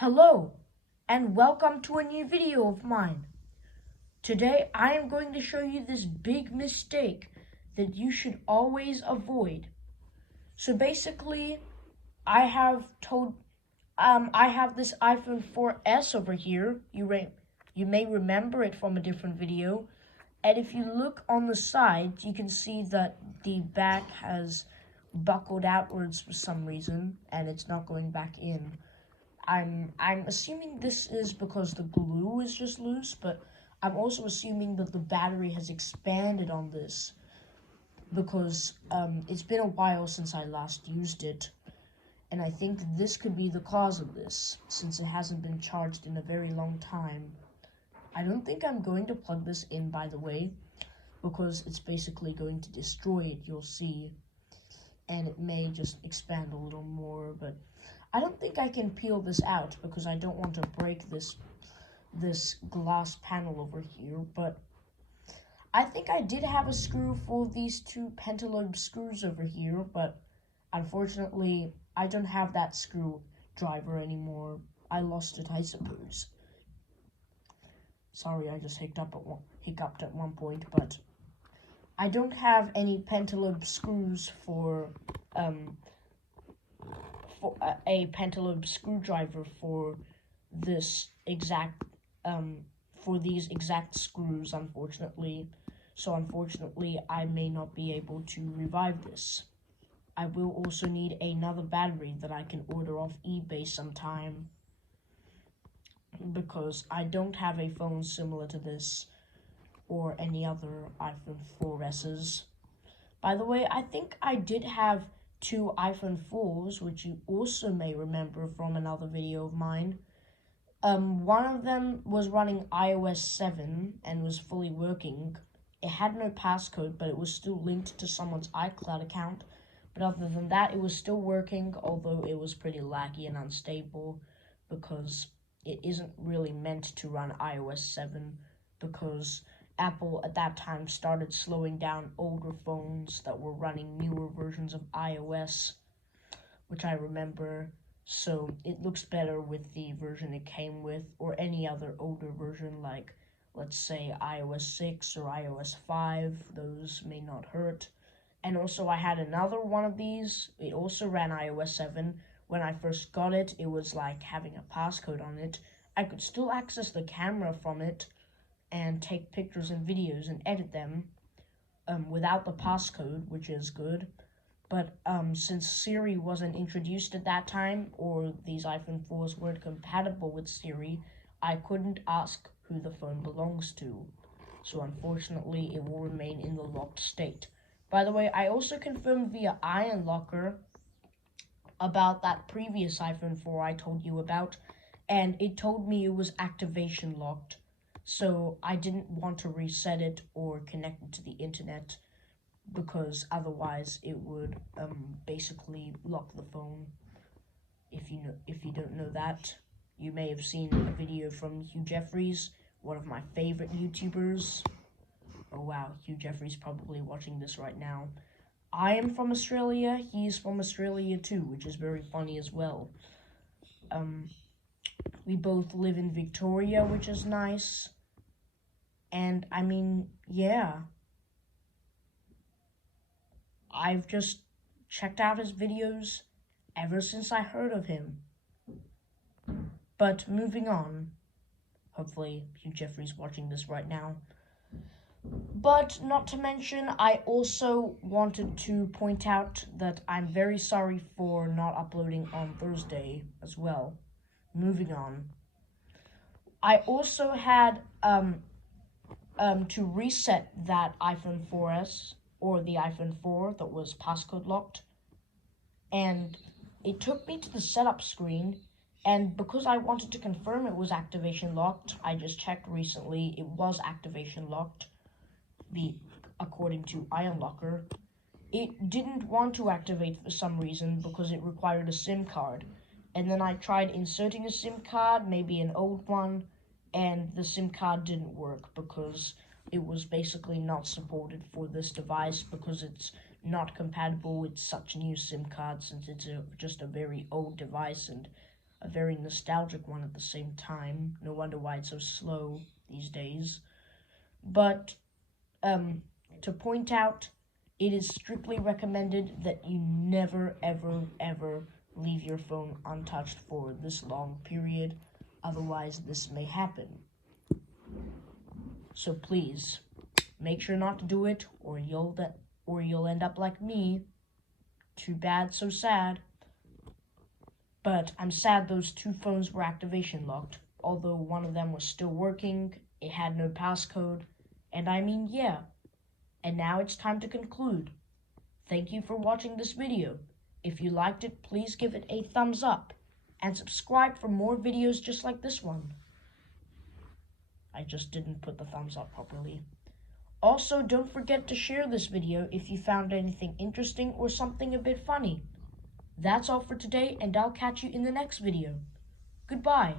Hello, and welcome to a new video of mine. Today, I am going to show you this big mistake that you should always avoid. So basically, I have this iPhone 4S over here. You may remember it from a different video. And if you look on the side, you can see that the back has buckled outwards for some reason, and it's not going back in. I'm assuming this is because the glue is just loose, but I'm also assuming that the battery has expanded on this because it's been a while since I last used it, and I think this could be the cause of this, since it hasn't been charged in a very long time. I don't think I'm going to plug this in, by the way, because it's basically going to destroy it, you'll see, and it may just expand a little more, but I don't think I can peel this out because I don't want to break this glass panel over here, but I think I did have a screw for these two pentalobe screws over here, but unfortunately I don't have that screwdriver anymore. I lost it, I suppose. Sorry, I just hiccuped at one point, but I don't have any pentalobe screws for a pentalobe screwdriver for these exact screws, unfortunately. So unfortunately, I may not be able to revive this. I will also need another battery that I can order off eBay sometime, because I don't have a phone similar to this or any other iPhone 4S's. By the way, I think I did have two iPhone 4s, which you also may remember from another video of mine. One of them was running iOS 7 and was fully working. It had no passcode, but it was still linked to someone's iCloud account. But other than that, it was still working, although it was pretty laggy and unstable, because it isn't really meant to run iOS 7, because Apple at that time started slowing down older phones that were running newer versions of iOS, which I remember, so it looks better with the version it came with, or any other older version like, let's say, iOS 6 or iOS 5, those may not hurt. And also I had another one of these, it also ran iOS 7. When I first got it, it was like having a passcode on it. I could still access the camera from it, and take pictures and videos and edit them without the passcode, which is good. But since Siri wasn't introduced at that time, or these iPhone 4s weren't compatible with Siri, I couldn't ask who the phone belongs to. So unfortunately, it will remain in the locked state. By the way, I also confirmed via Iron Locker about that previous iPhone 4 I told you about, and it told me it was activation locked. So I didn't want to reset it or connect it to the internet, because otherwise it would basically lock the phone. If you don't know that, you may have seen a video from Hugh Jeffries, one of my favorite YouTubers. Oh wow, Hugh Jeffries probably watching this right now. I am from Australia, he's from Australia too, which is very funny as well. We both live in Victoria, which is nice. And I mean, yeah, I've just checked out his videos ever since I heard of him. But moving on, hopefully Hugh Jeffries watching this right now. But not to mention, I also wanted to point out that I'm very sorry for not uploading on Thursday as well. Moving on, I also had to reset that iPhone 4S, or the iPhone 4 that was passcode locked, and it took me to the setup screen, and because I wanted to confirm it was activation locked, I just checked recently, it was activation locked, according to Iron Locker. It didn't want to activate for some reason because it required a SIM card, and then I tried inserting a SIM card, maybe an old one, and the SIM card didn't work because it was basically not supported for this device, because it's not compatible with such new SIM cards, since it's just a very old device, and a very nostalgic one at the same time. No wonder why it's so slow these days. But to point out, it is strictly recommended that you never, ever, ever leave your phone untouched for this long period. Otherwise, this may happen. So please, make sure not to do it, or you'll end up like me. Too bad, so sad. But I'm sad those two phones were activation locked. Although one of them was still working, it had no passcode, and I mean, yeah. And now it's time to conclude. Thank you for watching this video. If you liked it, please give it a thumbs up, and subscribe for more videos just like this one. I just didn't put the thumbs up properly. Also, don't forget to share this video if you found anything interesting or something a bit funny. That's all for today, and I'll catch you in the next video. Goodbye.